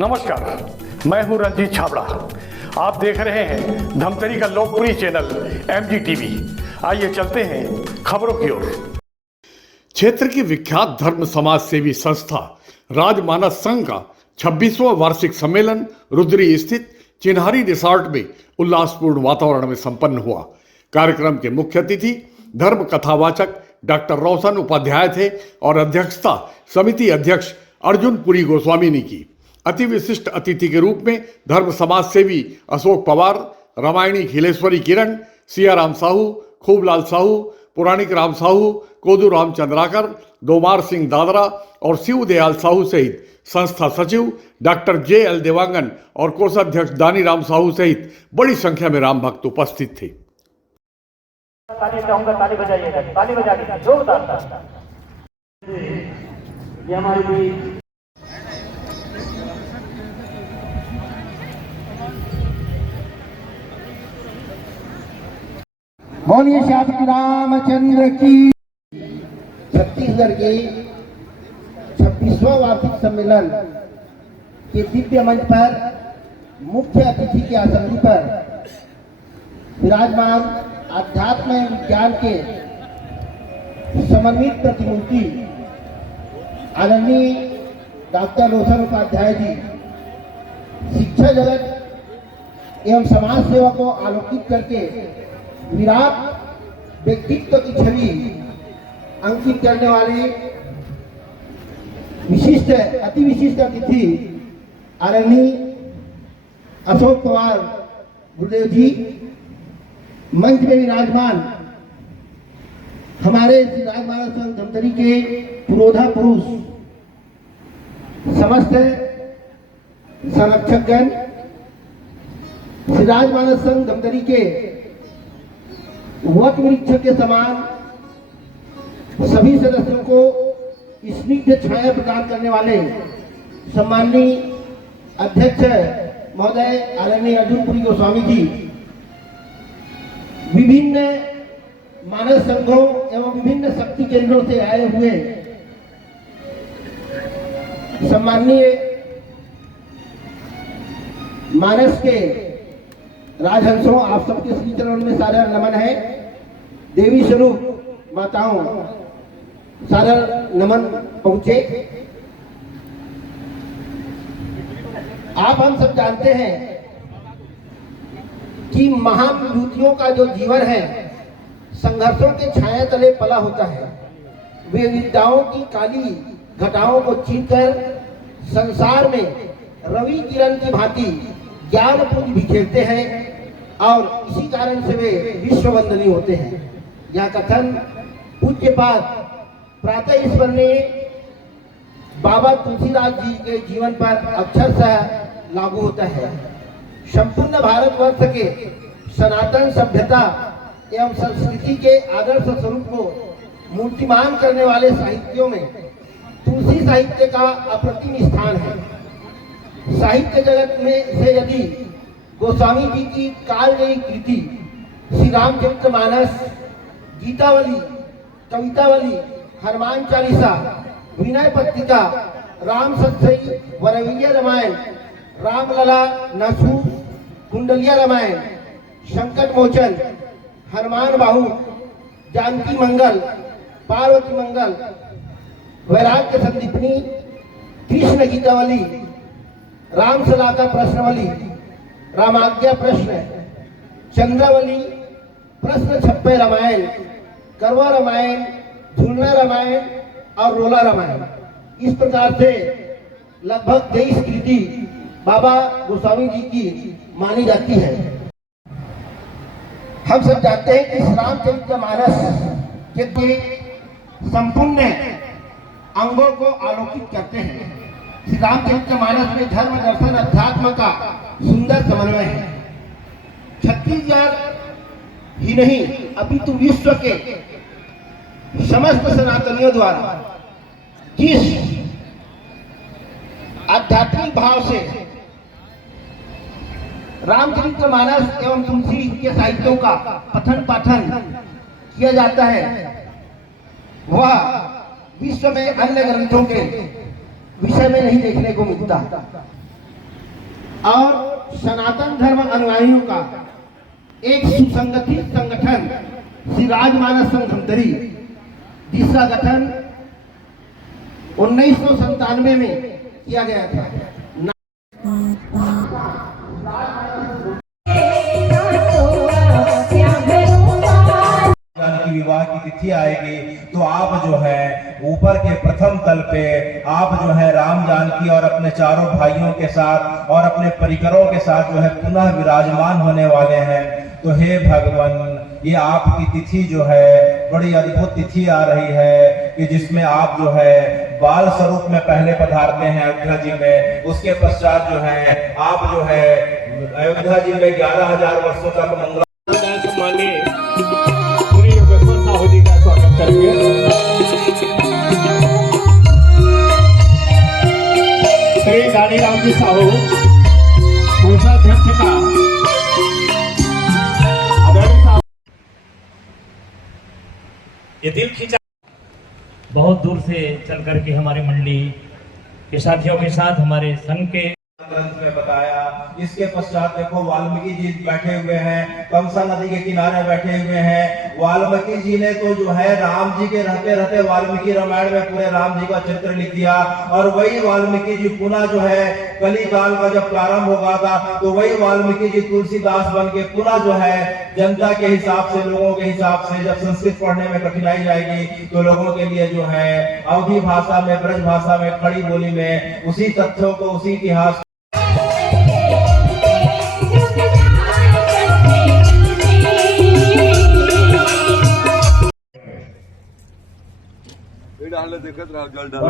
नमस्कार, मैं हूं रंजीत छाबड़ा। आप देख रहे हैं धमतरी का लोकप्रिय चैनल MGTV। आइए चलते हैं खबरों की ओर। क्षेत्र की विख्यात धर्म समाज सेवी संस्था राजमानस संघ का 26वां वार्षिक सम्मेलन रुद्री स्थित चिन्हारी रिसोर्ट में उल्लासपूर्ण वातावरण में संपन्न हुआ। कार्यक्रम के मुख्य अतिथि धर्म कथावाचक डॉक्टर रोशन उपाध्याय थे और अध्यक्षता समिति अध्यक्ष अर्जुन पुरी गोस्वामी ने की। अति विशिष्ट अतिथि के रूप में धर्म समाज सेवी अशोक पवार, रामायणी खिलेश्वरी किरण, सियाराम साहू, खूबलाल साहू, पुराणिक राम साहू, कोदू राम चंद्राकर, दोमार सिंह दादरा और शिव दयाल साहू सहित संस्था सचिव डॉक्टर JL देवांगन और कोषाध्यक्ष दानी राम साहू सहित बड़ी संख्या में राम भक्त उपस्थित थे। ताली बजाइएगा, ताली बजा के जोरदार। ये हमारी बोलिए श्री रामचंद्र की। छत्तीसगढ़ के 26वां वार्षिक सम्मेलन के दिव्य मंच पर मुख्य अतिथि के आसन पर विराजमान आध्यात्म विज्ञान के समन्वित प्रतिमूर्ति आदरणीय डॉक्टर रोशन उपाध्याय जी शिक्षा जगत एवं समाज सेवा को आलोकित करके विराट व्यक्तित्व की छवि अंकित करने वाले अति विशिष्ट अतिथि आदरणीय अशोक पवार गुरुदेव जी, मंच में विराजमान हमारे राजमानस संघ धमतरी के पुरोधा पुरुष, समस्त संरक्षकगण, राजमानस संघ धमतरी के वट वृक्ष के समान सभी सदस्यों को स्निग्ध छाया प्रदान करने वाले सम्माननीय अध्यक्ष महोदय आदरणीय अर्जुन पुरी गोस्वामी जी, विभिन्न मानस संघों एवं विभिन्न शक्ति केंद्रों से आए हुए सम्माननीय मानस के राजहंसों, आप सबके श्री चरणों में सादर नमन है। देवी स्वरूप माताओं सादर नमन पहुंचे। आप हम सब जानते हैं कि महाविभूतियों का जो जीवन है संघर्षों के छाया तले पला होता है। वे विद्याओं की काली घटाओं को चीरकर संसार में रवि किरण की भांति ज्ञान पुंज बिखेरते हैं और इसी कारण से वे विश्व वंदनीय होते हैं। यह कथन पूज्यपाद प्रातः स्मरणीय बाबा तुलसीदास जी के जीवन पर अक्षरशः लागू होता है। संपूर्ण भारतवर्ष के सनातन सभ्यता एवं संस्कृति के आदर्श स्वरूप को मूर्तिमान करने वाले साहित्यों में तुलसी साहित्य का अप्रतिम स्थान है। साहित्य जगत में से यदि गोस्वामी जी की कालजयी कृति श्री रामचरितमानस, गीतावली, कवितावली, हनुमान चालीसा, विनय पत्रिका, राम सत्सई, वरवीय रामायण, रामलला, नसू, कुंडलिया रामायण, संकट मोचन, हनुमान बाहु, जानकी मंगल, पार्वती मंगल, वैराग्य संदीपनी, कृष्ण गीतावली, राम सला का प्रश्नवली, रामाज्ञा प्रश्न, चंद्रावली, प्रश्न छप्पे रामायण, करवा रामायण, झुलना रामायण और रोला रामायण, इस प्रकार से लगभग 23 कृति बाबा गोस्वामी जी की मानी जाती है। हम सब जानते हैं कि रामचरितमानस के संपूर्ण अंगों को आलोकित करते हैं। श्री रामचरितमानस में धर्म, दर्शन, अध्यात्म का सुंदर समन्वय है। छत्तीसगढ़ ही नहीं अपितु विश्व के समस्त सनातनियों द्वारा जिस आध्यात्मिक भाव से रामचरितमानस एवं तुलसी के साहित्यों का पठन पाठन किया जाता है, वह विश्व में अन्य ग्रंथों के विषय में नहीं देखने को मिलता। और सनातन धर्म अनुयायियों का एक सुसंगठित संगठन श्री राजमानस संघ धमतरी, जिसका गठन 1997 में किया गया था। की विवाह की तिथि आएगी तो आप जो है ऊपर के प्रथम तल पे आप जो है राम जानकी और अपने चारों भाइयों के साथ और अपने परिकरों के साथ जो है पुनः विराजमान होने वाले हैं। तो हे भगवान, ये आपकी तिथि जो है बड़ी अद्भुत तिथि आ रही है कि जिसमें आप जो है बाल स्वरूप में पहले पधारते हैं अयोध्या जी में। उसके पश्चात जो है आप जो है अयोध्या जी में 11,000 वर्षों तक मंगल साहू जी का स्वागत करेंगे। श्री दानीराम जी साहू कोषाध्यक्ष का आदरणीय साहब। ये दिल खींचा बहुत दूर से चल करके हमारे मंडली के साथियों के साथ हमारे संघ के ग्रंथ में बताया। इसके पश्चात देखो वाल्मीकि जी बैठे हुए हैं, कंसा नदी के किनारे बैठे हुए हैं। वाल्मीकि जी ने तो जो है राम जी के रहते रहते वाल्मीकि रामायण में पूरे राम जी का चित्र लिख दिया। और वही वाल्मीकि जी पुनः जो है कली काल का जब प्रारंभ होगा था तो वही वाल्मीकि जी तुलसीदास बन के पुनः जो है जनता के हिसाब से, लोगों के हिसाब से, जब संस्कृत पढ़ने में कठिनाई जाएगी तो लोगों के लिए जो है अवधी भाषा में, ब्रज भाषा में, खड़ी बोली में उसी तथ्यों को, उसी इतिहास देखत रहो जल डाल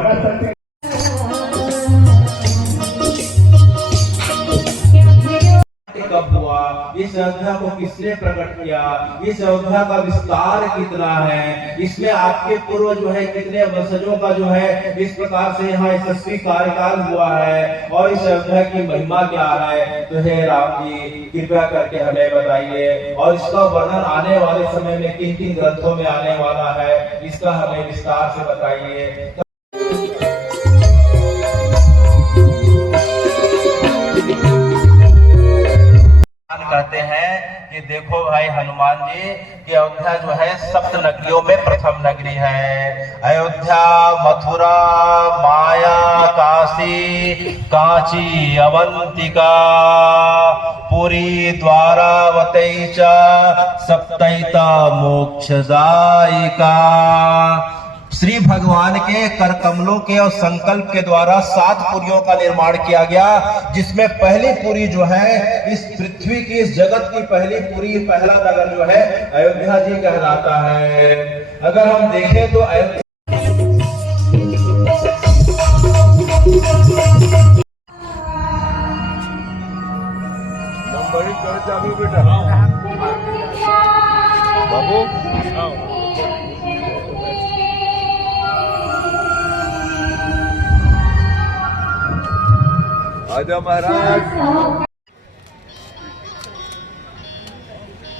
कब हुआ, इस अयोध्या को किसने प्रकट किया, इस अयोध्या का विस्तार कितना है, इसमें आपके पूर्व जो है कितने वंशजों का जो है इस प्रकार से यहाँ यशस्वी कार्यकाल हुआ है और इस अयोध्या की महिमा क्या है। तो हे राम जी, कृपया करके हमें बताइए और इसका वर्णन आने वाले समय में किन किन ग्रंथों में आने वाला है, इसका हमें विस्तार से बताइए। कहते हैं कि देखो भाई हनुमान जी कि अयोध्या जो है सप्त नगरियों में प्रथम नगरी है। अयोध्या, मथुरा, माया, काशी, कांची, अवंतिका, पुरी, द्वारावती च सप्तैता मोक्षदायिका। श्री भगवान के कर कमलों के और संकल्प के द्वारा 7 पुरियों का निर्माण किया गया, जिसमें पहली पुरी जो है इस पृथ्वी की, इस जगत की पहली पुरी, पहला नगर जो है अयोध्या जी कहलाता है। अगर हम देखें तो बेटा बाबू आजा महाराज।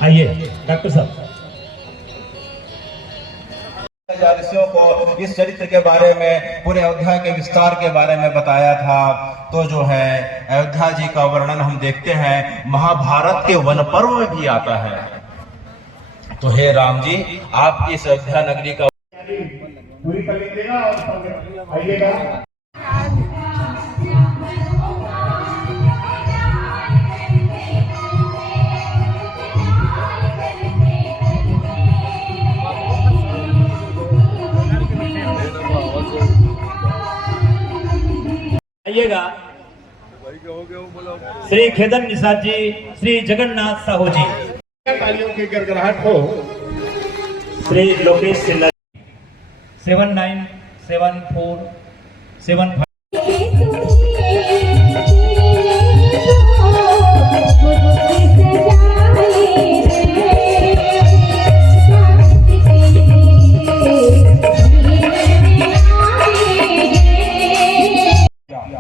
आइए डॉक्टर साहब। ऋषियों को इस चरित्र के बारे में, पूरे अयोध्या के विस्तार के बारे में बताया था। तो जो है अयोध्या जी का वर्णन हम देखते हैं महाभारत के वन पर्व में भी आता है। तो हे राम जी, आप इस अयोध्या नगरी का पूरी कर लीजिएगा और आइएगा। आइएगा। श्री खेदन निषाद जी, श्री जगन्नाथ साहू जी, तालियों की गड़गड़ाहट हो। श्री लोकेश सिन्हा 797475।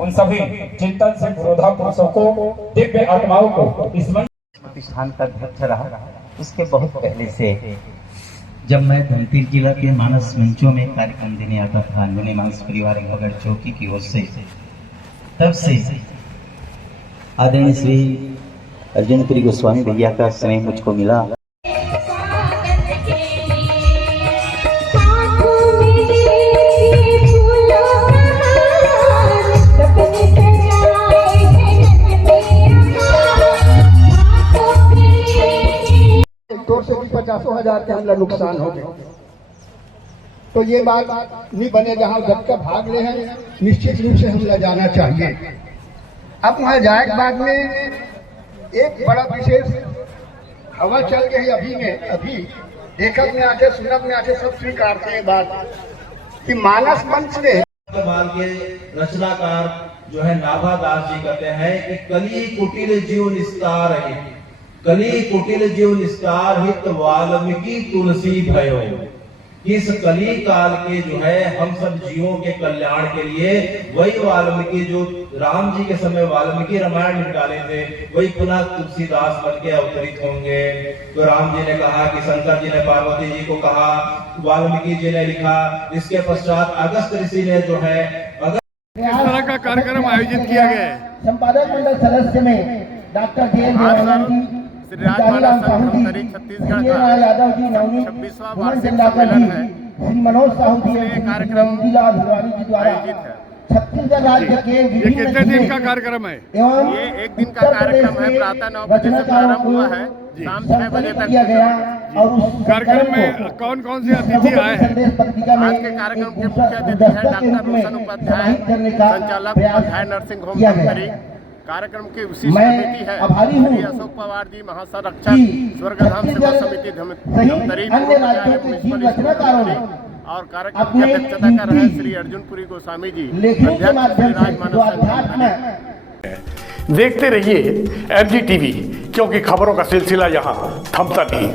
उन सभी चिंतन से पुरोधा पुरुषों को, दिव्य आत्माओं को इस प्रतिष्ठान का अध्यक्ष रहा। इसके बहुत पहले से जब मैं धमतरी जिला के मानस मंचों में कार्यक्रम देने आता था, अंजनी मानस परिवार बगड़ चौकी की ओर से, तब से आदरणीय श्री अर्जुनपुरी गोस्वामी भैया का स्नेह मुझको मिला। तौर से भी 50,000 के हमला नुकसान हो गए। तो ये बात नहीं बने जहाँ जब का भाग ले हैं, निश्चित रूप से हमला जाना चाहिए। अब वहाँ जाए के बाद में एक बड़ा विशेष हवा चल गई अभी देखत में आके सुनत में आके सब स्वीकारते हैं बात कि मानस मंच में बाल के रचनाकार जो है नाभा दास जी कहते हैं कि कली कुटिल जीव निस्तार है, कली कुटिल जीव निस्तार हित वाल्मीकि तुलसी भयो। इस कली काल के जो है हम सब जीवों के कल्याण के लिए वही वाल्मीकि जो राम जी के समय वाल्मीकि रामायण निकाले थे, वही पुनः तुलसीदास बन के अवतरित होंगे। तो राम जी ने कहा कि शंकर जी ने पार्वती जी को कहा, वाल्मीकि जी ने लिखा, इसके पश्चात अगस्त ऋषि ने जो है किस तरह का कार्यक्रम आयोजित किया गया है? संपादक मंडल सदस्य में डॉक्टर जे जी, श्री राजमाता संघ धमतरी छत्तीसगढ़ का यादव जी, नवनीत 26वां वार्षिक सम्मेलन है। श्री मनोज साहू जी, ये कार्यक्रम जिला अधिकारी जी द्वारा आयोजित है। छत्तीसगढ़ राज्य के ये विभिन्न कितने दिन का कार्यक्रम है? एवं ये एक दिन का कार्यक्रम है। प्रातः 9 बजे से प्रारंभ हुआ है, शाम 6 बजे तक किया गया और उस कार्यक्रम में कौन कौन से अतिथि आए हैं? आज के कार्यक्रम के मुख्य अतिथि हैं डॉक्टर रोशन उपाध्याय, संचालक उपाध्याय नर्सिंग होम धमतरी। कार्यक्रम की विशिष्ट अतिथि है श्री अशोक पवार जी, महासंरक्षक स्वर्गधाम सेवा समिति धमतरी, और कार्यक्रम की अध्यक्षता कर रहे हैं श्री अर्जुनपुरी गोस्वामी जी, अध्यक्ष श्री राजमाता। देखते रहिए MG TV, क्योंकि खबरों का सिलसिला यहाँ थमता नहीं।